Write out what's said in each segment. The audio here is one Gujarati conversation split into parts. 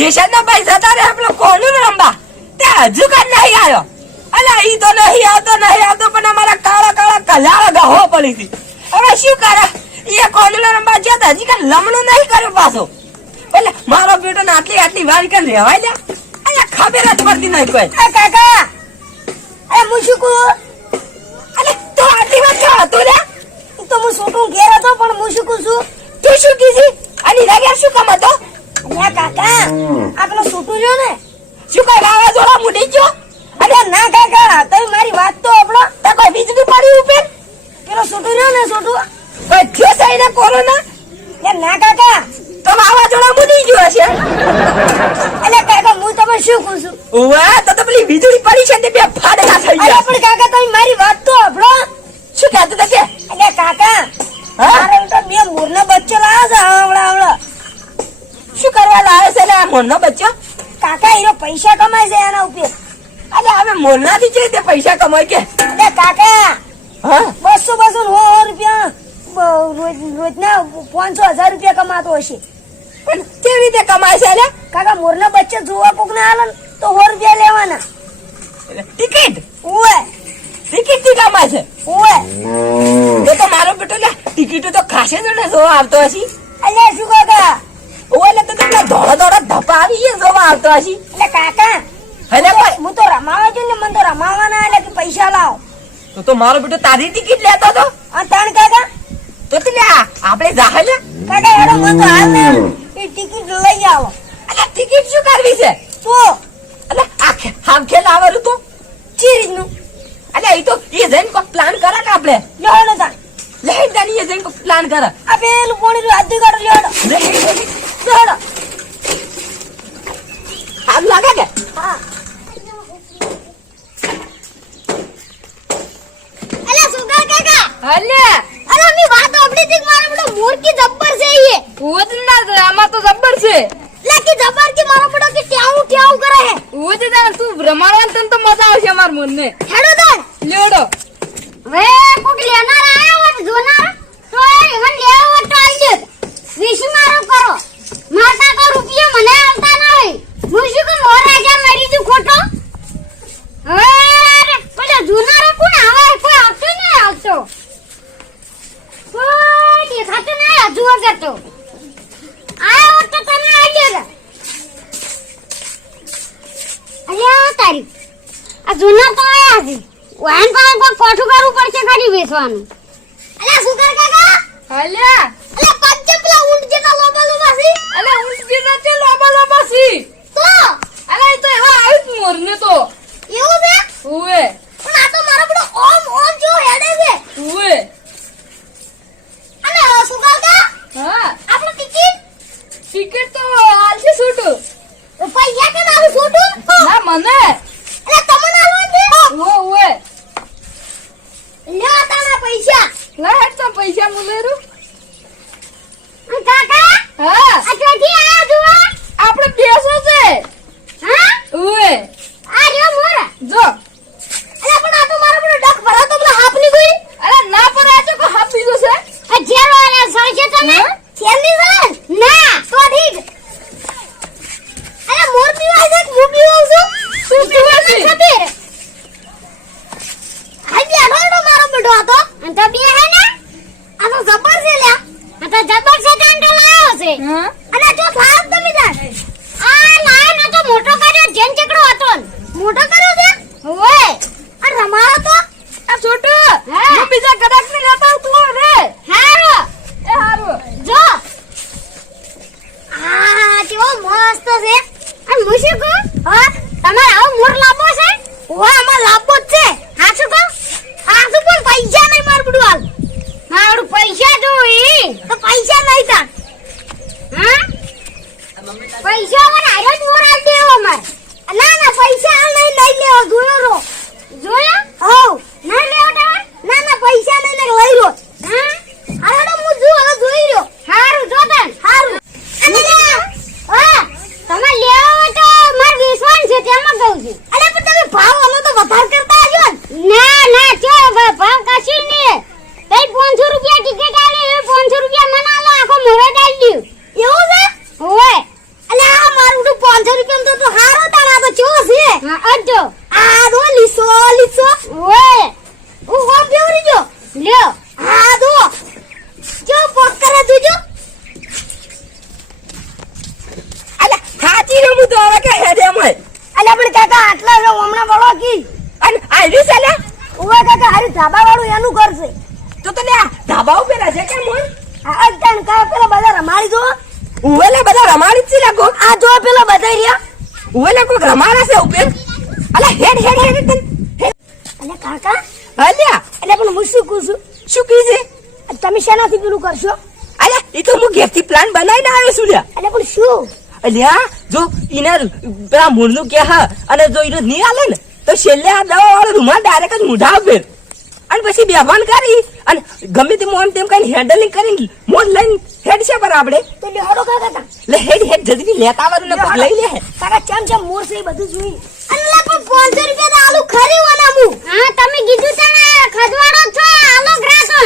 જેસન ના ભાઈ જતા રે આપણો કોનું રંબા તે હજુ કાં નહીં આવ્યો. અલા ઈ તો નહીં આવતો નહીં આવતો પણ અમારા કાળા કાળા કલાળા ગહો પડી હતી. હવે શું કરે? એ કોનું રંબા જ્યાં તો હજી કાં લમણું નહીં કર્યો પાછો. એટલે મારો બેટો ને આટલી આટલી વાર કાં રહેવાય લે અલા ખબર જ પડતી નહીં કોઈ. એ કાકા એ મુશુકુ અલે તો આટલી વાર ક્યાં હતો રે તો હું છોટું ઘેર હતો પણ મુશુકુ છું? તું શું કીધી? અને રાગ્યા શું કામ હતો? અલ્યા કાકા આપણો છોટું રહ્યો ને. શું કઈ વાવાઝોડા મૂડી ગયો? અરે ના કાકા તમે મારી વાત તો આપણો તો કોઈ વીજળી પડી ઉપર પેલો છોટું રહ્યો ને છોટું થયો સાઈને કોરોના? એ ના કાકા તો વાવાઝોડા મૂડી ગયો હશે. અલ્યા કાકા હું તમે શું કહું છું? વાહ તો તો પેલી વીજળી પડી છે તે બે ફાડેલા થઈ અરે ગયા પણ કાકા તમે મારી વાત તો આપણો. શું કહેતો તો કે? અલ્યા કાકા હા? મારે તો બે મોરના બચ્ચો લાવ્યા છે હમણાં હમણાં કરવા લાવે છે આ મોરનો બચ્ચો? કાકા એનો પૈસા કમાય છે એના ઉપર. અલે હવે મોરનાથી છે તે પૈસા કમાય કે? અલ્યા કાકા હા? બસો બસો સો રૂપિયા રોજ રોજના પાંચસો હજાર રૂપિયા કમાતો હશે. પણ કેવી રીતે કમાય છે લે કાકા મોરના બચ્ચે જોવા કોક ને હાલ તો સો રૂપિયા લેવાના. ટિકિટ? ઓવે. ટિકિટથી કમાય છે? ઓવે. તો તો મારો બેટો લે ટિકિટો તો ખાસે જ ને જોવા આવતો હશે. અલ્યા શું કાકા? ઓ એટલે તો પેલા ધોળા ધોળા ધપા આવી ગયા જોવા આવતો હશી. એટલે કાકા કોઈ હું તો રમાવા છું ને મને તો રમાવાના એટલે કે પૈસા લાવો. તો તો મારો બેટો તારી ટિકિટ લેતો હતો આ ત્રણ કાકા? તો તે લે આપણે જાહે લે કાકા એનો મને તો હાલ ને એ ટિકિટ લઈ આવો. અલા ટિકિટ શું કરવી છે? તો? અલા આખે હામ ખેલ આવરું તો? ચી રીતનું? અલે એ તો એ જઈને કોઈ પ્લાન કરે કે આપણે? લેવાનો તા લે તાની એ જઈને કોઈ પ્લાન કરે. આ પેલું હાથ કાઢો લે લેવાનો આમ લાગે કે હા અલ્યા સુગર કાકા અલે અરે મી વાત આપડી થી મારા બડો મૂર્ખી જબ્બર છે એ ઉદ ના આમાં તો જબ્બર છે લેકી જબ્બર કે મારો બડો કે ટ્યાઉ ટ્યાઉ કરે હે ઉદ તાણ તું રમાડવાનું તને તો મજા મનને હેડો દન લેડો વે કોક લેનાર આયા હોત જોનાર. તો ઇવન લેવો હોત તો આઈ જત મારો કરો. માતા કો રૂપિયો મને આવતા ના હોય. હું શું કે મોર રાજા મરી તું ખોટો? હવે અરે પેલા જોનાર કોણ આવે? કોઈ આવતો ને આવતો. કોઈ દેખાતો નહીં હજુ વગર તો. આયો તો તને આઈ જત અલ્યા તારી આ જૂના તો આયા છે વાહન પર કોઈ કોઠું કરવું પડશે ખાલી વેચવાનું. અલ્યા શું કર કાકા? અલે. અલ્યા પંચે પેલા ઊંટ જેટલા લોબા લોબા સી અલે ઊંટ જેટલા તે લોબા લોબા સી તો? અલે એ તો એવા આવી મોર ને તો. એવું છે? ઉવે પણ આ તો મારો બધો ઓમ ઓમ જો હેડે છે. ઉવે અને શું કાકા હા. આપણો ટિકિટ? ટિકિટ તો આલશે છૂટું. રૂપિયા કે ના છોટું? ના મને. ઓય કાકા હારી ધાબા વાળું એનું કરશે તો તને આ ધાબા ઉપર છે કે હું આ અડતાણ કા પેલા બધા રમાડી જો ઉવેલા બધા રમાડી જ છે લાગો. આ જો પેલા બધા રહ્યા. ઉવેલા કોઈક રમાડા છે ઉપર. અલે હેડ હેડ હેડ. અલે કાકા. અલ્યા. એટલે પણ હું શું કહું છું? શું કીજે તમે શેનાથી પેલું કરશો? અલ્યા એ તો હું ઘેરથી પ્લાન બનાવીને આવ્યો છું લ્યા. અલે પણ શું? અલ્યા જો ઇનર પેલા મૂળનું કે હા અને જો એનું નહીં આલે ને તો છેલ્લે આ દવા વાળો રૂમાલ ડાયરેક્ટ જ મૂઢા ઉપર અને પછી બેભાન કરી. અને ગમે તેમ આમ તેમ કઈ હેન્ડલિંગ કરીને મોજ લઈને હેડ છે પર આપણે. તો લેહડો કાકા લે હેડ હેડ જલ્દી લેતા આવવાનું ને લઈ લે. કાકા ચમ ચમ મોર છે બધું જોઈ અલ્લા પણ 500 રૂપિયા આલુ ખરી વાના મુ હા તમે કીધું તને ખજવાડો છો આલો ગ્રાસો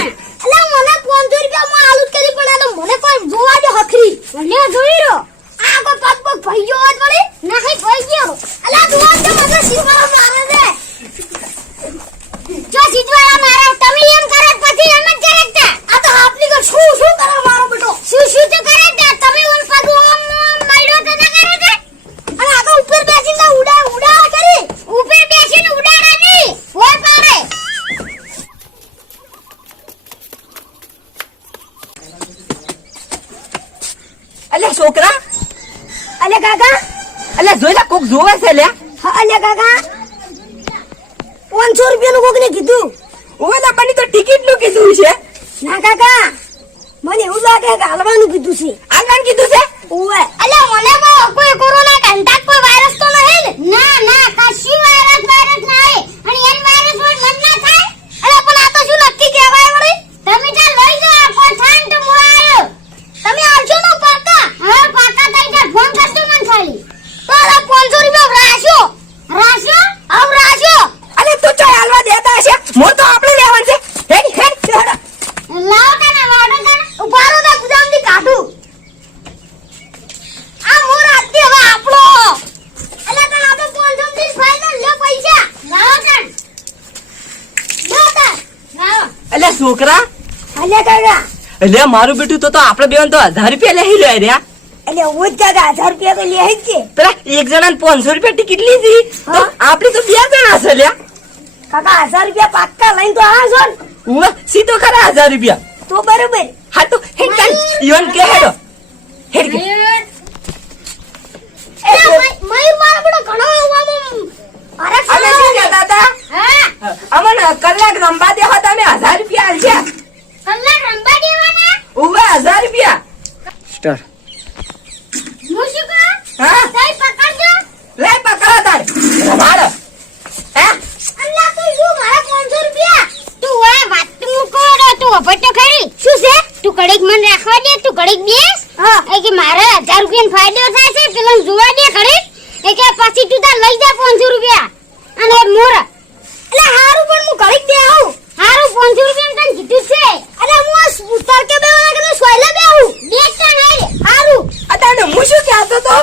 અલ્લા મને 500 રૂપિયા માં આલુ જ કરી પણ આ તો મને કોઈ જોવા દે હખરી લે જોઈ રહ્યો આ કોઈ પગ પગ ભઈ ગયો હોત વળી નહીં ભઈ ગયો અલ્લા જોવા દે મને શિવવાળા મારે છે જો શિવવાળા મારે તમે એમ કરે પછી એમ જ કરે તા આ તો આપની કો શું શું કરે મારો બેટો શું શું તો કરે તા તમે ઓમ પગ ઓમ ઓમ માર્યો તો ના કરે તા અને આ તો ઉપર બેસીને ઉડા ઉડા કરી ઉપર બેસીને ઉડાડા નહીં હોય પારે અલ્યા છોકરા? અલે કાકા? અલ્યા જોઈ લે કોક જોવે છે લે હા અલે કાકા. 500 રૂપિયાનું કોકને કીધું? ઓલા બની તો ટિકિટનું કીધું છે. ના કાકા મને એવું લાગે કે હાલવાનું કીધું છે. હાલવાનું કીધું છે? ઓએ અલે મને બો કોઈ કોરોના કંટાક કોઈ વાયરસ તો નહીં ના? ના કશી વાયરસ વાયરસ નહીં અને એન વાયરસ હોય મન ના થાય અલે પણ આ તો શું નક્કી કહેવાય વળી તમે ત્યાં લઈ જાઓ પઠાણ તો મુઆયો તમે આવજો ને પાકા હા પાકા થઈ ગયા ફોન કરજો મને ખાલી તો આ 500 રૂપિયા રાશો રાશો આવ રાશો અલે તું ચો હાલવા દેતા હશે મોર તો આપણે લેવાનું છે હેડ હેડ હેડ લાવો તને વાડો તને ઉભારો તો ગુદામથી કાઢું આ મોર આતી હવે આપણો અલા તને આપણે પોંચમથી ફાઈનલ લે પૈસા લાવો તન લો તન લાવો અલ્યા છોકરા? અલે કાકા એટલે મારું બેટું તો તો આપણે બેન તો હજાર રૂપિયા લઈ લે રહ્યા એટલે હું જ કાકા હજાર રૂપિયા તો લઈ જ પેલા એક જણા પાંચસો રૂપિયા ટિકિટ લીધી. તો હા. આપણી તો બે જણા છે લ્યા. કાકા હજાર રૂપિયા પાક્કા લઈને તો આ છો ને? સીધો ખરા હજાર રૂપિયા. તો બરોબર. હા તો હેડ ચાલ યોન કે હેડો. હેડ કે. એ મય મારા બડો ઘણો આમ અરે અમે શું કહેતા હતા હા અમને કલાક રંબા દેહો તમે હજાર રૂપિયા આલશે કલાક રંબા દેવાના ઉવા હજાર રૂપિયા હું શું કહું હા તઈ પકડજો લે પકડો તાર રમાડો હે અલ્લા તું શું મારા 500 રૂપિયા તું ઓય વાત તો મૂકો રે તું અભટ તો ખરી શું છે તું કડીક મને દે બેસ હા. એ કે મારે 1000 રૂપિયાનો ફાયદો થાય છે પેલો જોવા દે કડીક એ કે પછી તું તાર લઈ જા 500 રૂપિયા. અને મોર. એટલે હારું પણ હું કડીક દે આવું. હારું 500 રૂપિયા તને કીધું છે. અને હું સ્કૂટર કે બે વાગે તો સોયલે બે આવું. બેસતા નહીં. રે હારું અતાને હું શું કહેતો તો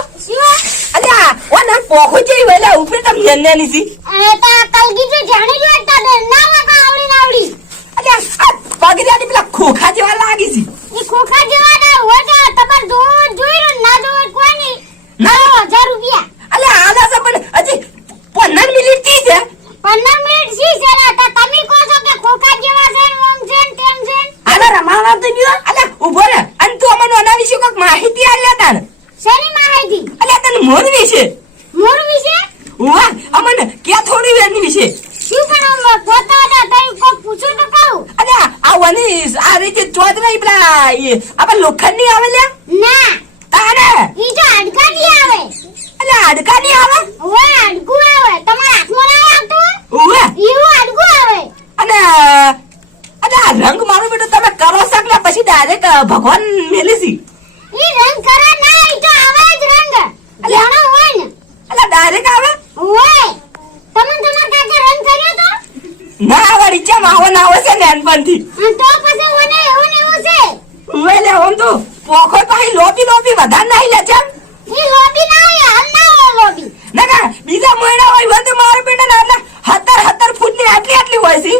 અલ્યા ઓના પોખો જેવી વેલા ઉપર તમ જન્ને નીસી અરે તા કલગી તો જાણી જો તા ના આવડી ના આવડી. અલ્યા પગરિયાની પેલા ખોખા જેવા લાગી છે એ ખોખા જેવા ના હોય તો તમારે જોવો જોઈ રહ્યો ના જોવો કોઈ નહીં ના. ના હજાર રૂપિયા અલ્યા આના તો પણ હજી પંદર મિનિટથી છે પંદર મિનિટ સી છે ને તો તમે કહો છો કે ખોખા જેવા છે ને ઓમ છે ને તેમ છે ને. આને રમાવા તો ગયો અલ્યા ઊભો રે અને તું અમને આના વિશે કોઈક માહિતી આલ્યા તા ને શેની માહિતી અલ્યા તને મોર વિશે મોર વિશે ઉવા અમને ક્યાં થોડી વેરની વિશે શું પણ આમ પોતા હતા તઈ કોઈ પૂછો તો કહું અલ્યા આ આ રીતે ચોત નહીં પેલા આપણે લોખંડની આવે લ્યા? ના. તારે ઈ તો અડકાથી આવે. અલ્યા હાડકા નહીં આવે? ઓવે હાડકું આવે. તમારા હાથમાં ના આવતું ઉવે એવું હાડકું આવે. અને અને આ રંગ મારો બેટો તમે કરો છો પછી ડાયરેક્ટ ભગવાન મેલીસી ઈ રંગ કરે ના ઈ તો આવે જ રંગ. જાણો હોય ને. એટલે ડાયરેક્ટ આવે? ઓય તમે તમારા કાકા રંગ કર્યો ના વળી ચમ આવો ના આવે છે નાનપણથી. તો પછી ઓને એવું ને એવું છે? ઉવે લે આમ તો પોખો પાહી લોપી લોપી વધાર નહીં લે ચમ ઈ લોપી ના હોય હાલ ના હોય લોપી ના ના બીજા મહિના હોય વંદ મારો બેટા ના એટલે હતર હતર ફૂટની આટલી આટલી હોય છે.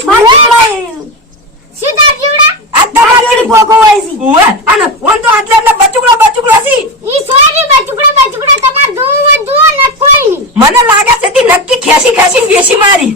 સીધા જીવડા? આ તમારી પોખો હોય છે. ઉવે અને ઓન તો આટલે આટલે બચુકડો બચુકડો છે. ઈ સોરી બચુકડા બચુકડા તમાર જોવું હોય ન કોઈ મને લાગે છે તી નક્કી ખેસી ખેસી બેસી મારી.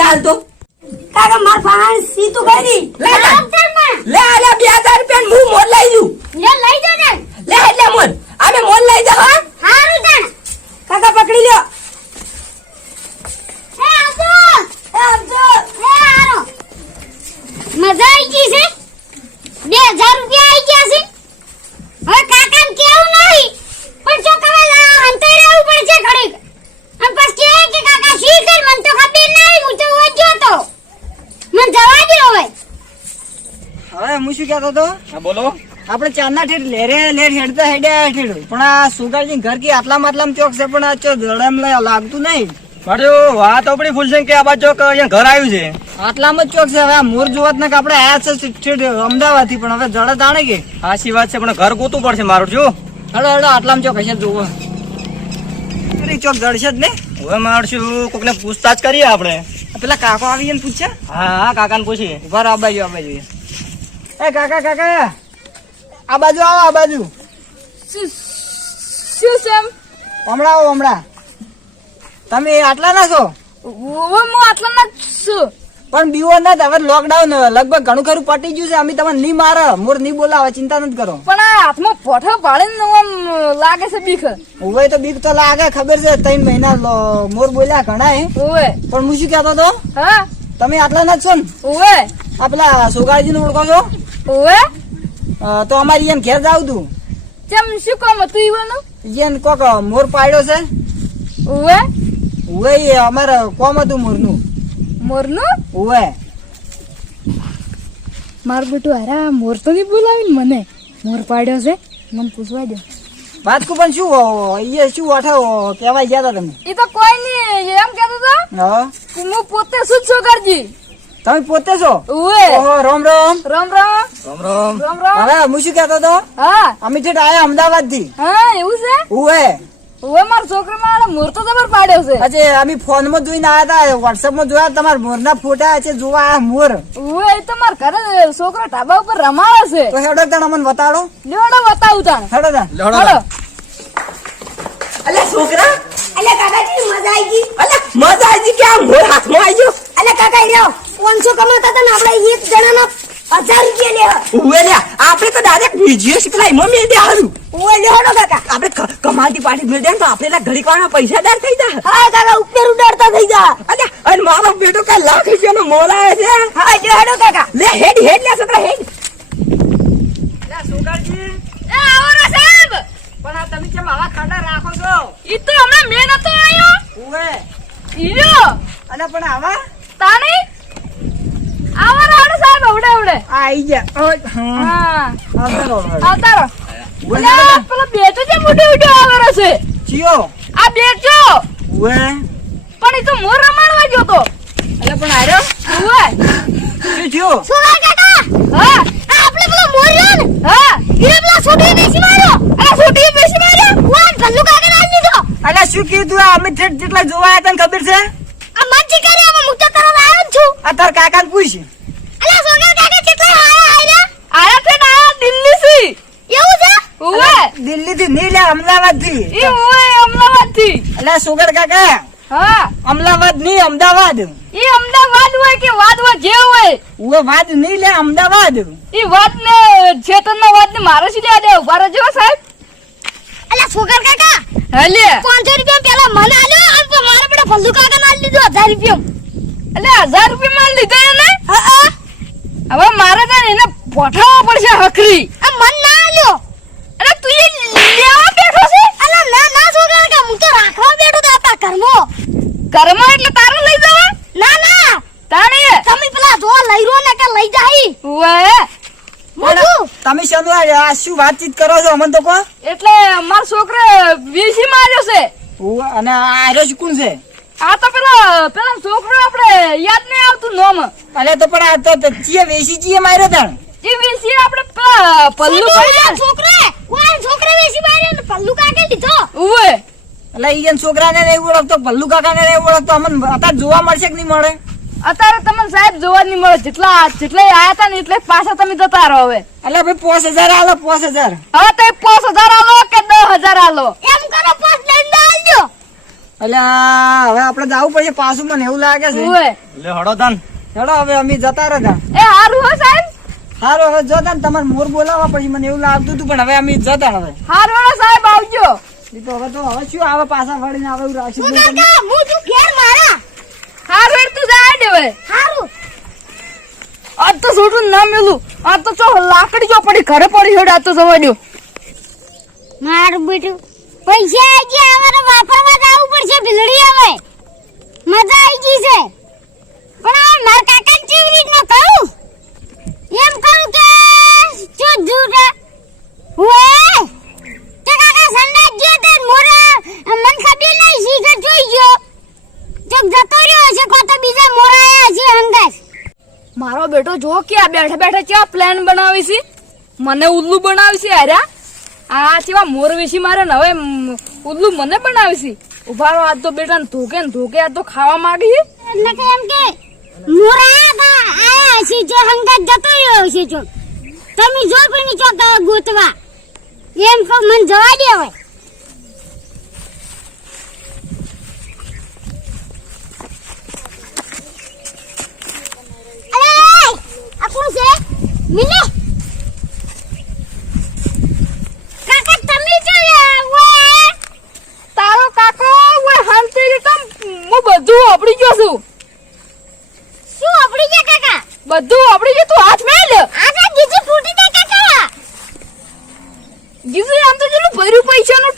લે હાલ તો. કાકા માર ફાણ સી તો કરી લે લે. લે બે હજાર રૂપિયા હું મોલ લઈ જઉં લ્યો લઈ જાઓ ને. લે એટલે મોલ અમે મોલ લઈ જા હા હારું તણ કાકા પકડી લ્યો એ આવજો એ આવજો એ હારો મજા આવી ગઈ છે બે હજાર રૂપિયા આવી ગયા છે હવે કાકાને કેવું નહીં પણ જો કવે અંતર રહેવું પડશે ઘડીક અને પછી કહે કે કાકા શી કર મને તો ખબર નહીં હું તો વજ્યો તો મને જવા દે હવે હવે હું શું કહેતો હતો? હા બોલો. આપણે ચાંદના ઠેઠ લેરે લેર હેડતા હેડ્યા હેઠેડ પણ આ સુગાજી ઘર કી આટલામાં આટલામાં ચોક છે પણ આ ચો દડમ લાગતું નહીં. મારું વાત આપણી ફૂલ છે કે આ બાજુ ચોક અહીંયા ઘર આવ્યું છે. આટલામાં જ ચોક છે હવે આ મોર જોવાત ને આપણે આયા છે ઠેઠ અમદાવાદથી પણ હવે જડે તાણે કે. સાચી વાત છે પણ ઘર ગોતું પડશે મારું જો હડો હડો આટલામાં ચોક હશે જોવો અરે ચોક જડશે જ ને? હવે મારશું કોકને પૂછતાછ કરીએ આપણે. પેલા કાકો આવી ને પૂછ્યા? હા હા કાકાને પૂછીએ. ઊભા રહો આ બાજુ આ બાજુ. એ કાકા કાકા આ બાજુ આવો આ બાજુ. શું સેમ? હમણાં આવો હમણાં. તમે આટલા ના છો? હું આટલા જ છું. પણ બીવો ના હવે લોકડાઉન લગભગ ઘણું ખરું પટી ગયું છે. અમે તમને નહીં મારે. મોર નહીં બોલાવે ચિંતા નથી કરો. પણ આ હાથમાં પોઠો પાડીને લાગે છે બીક. હોય તો બીક તો લાગે ખબર છે. ત્રણ મહિના મોર બોલ્યા ઘણા હોય પણ હું શું કહેતો હતો? હા? તમે આટલા ના જ છો ને? હોય આ પેલા ને ઓળખો છો? ઓવે? તો અમારી એને ઘેર જાવ તું. ચમ શું કામ હતું ઈવાનું એને કોક મોર પાડ્યો છે. ઉવે ઉવે એ અમારે કોમ હતું મોરનું. મોરનું? ઉવે માર બેટું હારા મોર તો નહીં બોલાવી મને. મોર પાડ્યો છે. મને પૂછવા દો. વાત કો પણ શું એ શું અઠે કહેવાય ગયા હતા તમે. એ તો કોઈ નહીં એમ કહેતો હતો હા. હું પોતે શું જ છોકરજી તમે પોતે છો? રામ રોમ. રોમ રામ. રામ રામ. રામ રામ. હવે હું શું કેતો હતો? હા. અમે છે આયા અમદાવાદથી હા એવું છે? ઉવે. ઉવે માર છોકરી મારા મોર તો જબર પાડ્યો છે. અજે અમે ફોનમાં જોઈને આયા હતા વોટ્સએપમાં જોયા તમાર મોર ના ફોટા છે જોવા આયા મોર. ઉવે એ તો માર ઘરે છોકરો ઢાબા ઉપર રમાડે તો છે હેડો તણ અમને બતાડો. લેડો બતાવું તણ. હેડો તણ લેડો અલે છોકરા અલે કાકાજી મજા આવી ગઈ? અલે મજા આવી કે આ મોર હાથમાં આવી ગયો? અલે કાકા રહ્યો. પાંચસો કમાતા હતા ને આપણે એક જણાના હજાર રૂપિયા લે ઉવે લે આપણે તો ડાયરેક્ટ બીજીએ શીખલાઈ મમ્મી દે હારું. ઓય લેવાનો કાકા. આપણે કમાતી પાટી મેળ દે તો આપણે લા ઘડી પૈસા દાર થઈ જા. હા કાકા ઉપર ઉડાડતા થઈ જા. અલે અને મારો બેટો કે લાખ રૂપિયાનો મોલ આવે છે. હા જો હેડો કાકા. લે હેડ હેડ લે છોકરા હેડ. એ આવો રે સાહેબ. પણ આ તમે કેમ આવા ખાડા રાખો છો? ઈ તો હમણાં મેં નતો આવ્યો ઉવે. ઈયો. અને પણ આવા? તાણી આવો રાડો સાહેબ આવડે આવડે. આઈ જા હા. હા. આવતા રહો. પેલો બેટો જે મોટો ઉડ્યો આવરો છે. ચિયો. આ બેટો. ઉએ પણ એ તો મોર રમાડવા ગયો તો. એટલે પણ આર્યો ઉએ શું થયું શું કાકા હા. આ આપણે પેલો મોર્યો ને? હા. ઈને પેલો છોટી બેસી માર્યો? અરે છોટી બેસી માર્યો? વાન ગલ્લુ કાકા નાલ દીધો. અલા શું કીધું અમે જેટ- જેટલા જોવા તને ખબર છે? આ મચ્છી કરી હવે હું તો તરત આવ્યો જ છું આ તાર કાકા ને પૂછ અલે સોગર કાકા કેટલા આયા આયા આયા છે ના દિલ્હી થી એવું છે? ઉવે. દિલ્હી થી નહીં લે અમદાવાદથી એ ઉવે અમદાવાદથી અલે સુગર કાકા હા. અમદાવાદ નહીં અમદાવાદ. એ અમદાવાદ હોય કે વાદવા જે હોય. ઉવે વાત નહીં લે અમદાવાદ. એ વાત ને ચેતન ના વાત ને મારે સીધે દે ઊભા રહેજો સાહેબ. અલે સોગર કાકા હલે પાંચસો રૂપિયા પેલા મને આલ્યો અને મારા પેલા ભલ્લુ કાકા નાલ દીધો હજાર રૂપિયા એટલે હજાર રૂપિયા માં લીધો એને? હવે મારે છે એને પઠાવવા પડશે હકરી આ મન ના આલ્યો. અરે તું એ લેવા બેઠો છે? અલા ના ના છોકરા કે હું તો રાખવા બેઠો તો આપા કર્મો કર્મો એટલે તારે લઈ જવા? ના ના. તાણે? તમે પેલા જો લઈ રહ્યો ને કે લઈ જાય? મોટું. તમે શેનું આ આ શું વાતચીત કરો છો અમને તો કહો. એટલે માર છોકરે વીસી માર્યો છે. અને આ આર્યો શું કોણ છે? આ તો પેલા પેલા છોકરો આપણે યાદ નહીં આવતું નોમ. અલે તો પણ આ તો ચીએ વેસી ચીએ માર્યો તાણ એ વેસી આપણે પેલા પલ્લુ છોકરા છોકરા કોઈ છોકરા વેસી માર્યો ને પલ્લુ કાકે લીધો. ઉવે. એટલે ઈયન છોકરાને નહીં ઓળખતો પલ્લુ કાકાને નહીં ઓળખતો અમને અત્યારે જોવા મળશે કે નહીં મળે? અત્યારે તમને સાહેબ જોવા નહીં મળે. જેટલા જેટલા આયા હતા ને એટલે પાછા તમે જતા રહો હવે. એટલે ભાઈ પોસ હજાર આલો પોસ હજાર. હવે તો પાંચ હજાર આલો કે દસ હજાર આલો? એમ કરો આ હવે આપણે જવું પડશે પાછું મને એવું લાગે છે. એટલે હડો તાન હડો હવે અમે જતા રહ્યા એ હારું હો સાહેબ. હારું હવે જો ને તમારે મોર બોલાવવા પછી મને એવું લાગતું હતું પણ હવે અમે જતા હવે. હારું હો સાહેબ આવજો. ઈ તો હવે તો હવે શું આવે પાછા વળીને આવે એવું રાખ્યું હું કાકા હું તું ઘેર મારા. હારું હેડ તું જાય દે હવે. હારું. આજ તો છોટું ના મેલું. આ તો ચો લાકડી જો પડી ઘરે પડી છોડ આ તો જવા દો મારું બેટું પૈસા આજે અમારો વાપરવા પડશે ભીલડી હવે મજા આવી ગઈ છે. પણ હવે મારા કાકાને કેવી રીતના કહું? એમ કહું કે, જો જુરા ઓએ તે કાકા સંડાસ ગયો તે મોરે મન ખબર નહીં કે જોઈ ગયો. જો જતો રહ્યો હશે કો તો બીજા મોરા આયા છે હંગાસ. મારો બેટો જો કે આ બેઠા બેઠા કેવા પ્લાન બનાવી છે? મને ઉલ્લુ બનાવી છે આ કેવા મોર વિશે મારે નવે ઉલ્લુ મને બનાવી છે? ઊભા રહો આજ તો બેટા ધોકે ધોકે આ તો ખાવા માંગી એટલે કે એમ કે મોરા આયા છે જે હંગાત જતો રહ્યો છે જો. તમે જો પણ ચોક ગોતવા. એમ કો મને જવા દે હવે. અરે, આ છે કાકા તમે જો ઓય તારો કાકો ઓય હાંતી તમ હું બધું આપડી ગયો છું શું આપડી ગયા કાકા બધું આપડી ગયું તું હાથ મેલ આગળ ગીજી ફૂટી દે કાકા જીવી ભર્યું પૈસાનું